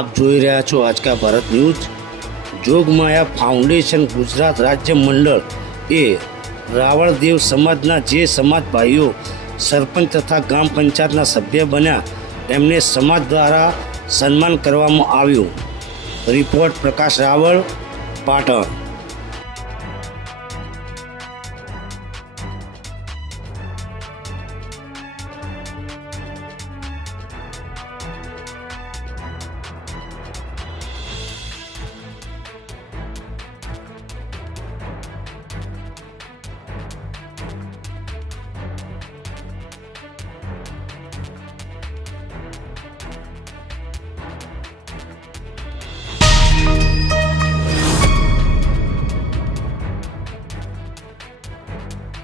આપ જોઈ રહ્યા છો આજકા ભારત ન્યૂઝ। જોગમાયા ફાઉન્ડેશન ગુજરાત રાજ્ય મંડળ એ રાવળદેવ સમાજના જે સમાજ ભાઈઓ સરપંચ તથા ગ્રામ પંચાયતના સભ્ય બન્યા તેમને સમાજ દ્વારા સન્માન કરવામાં આવ્યું। રિપોર્ટ પ્રકાશ રાવળ, પાટણ।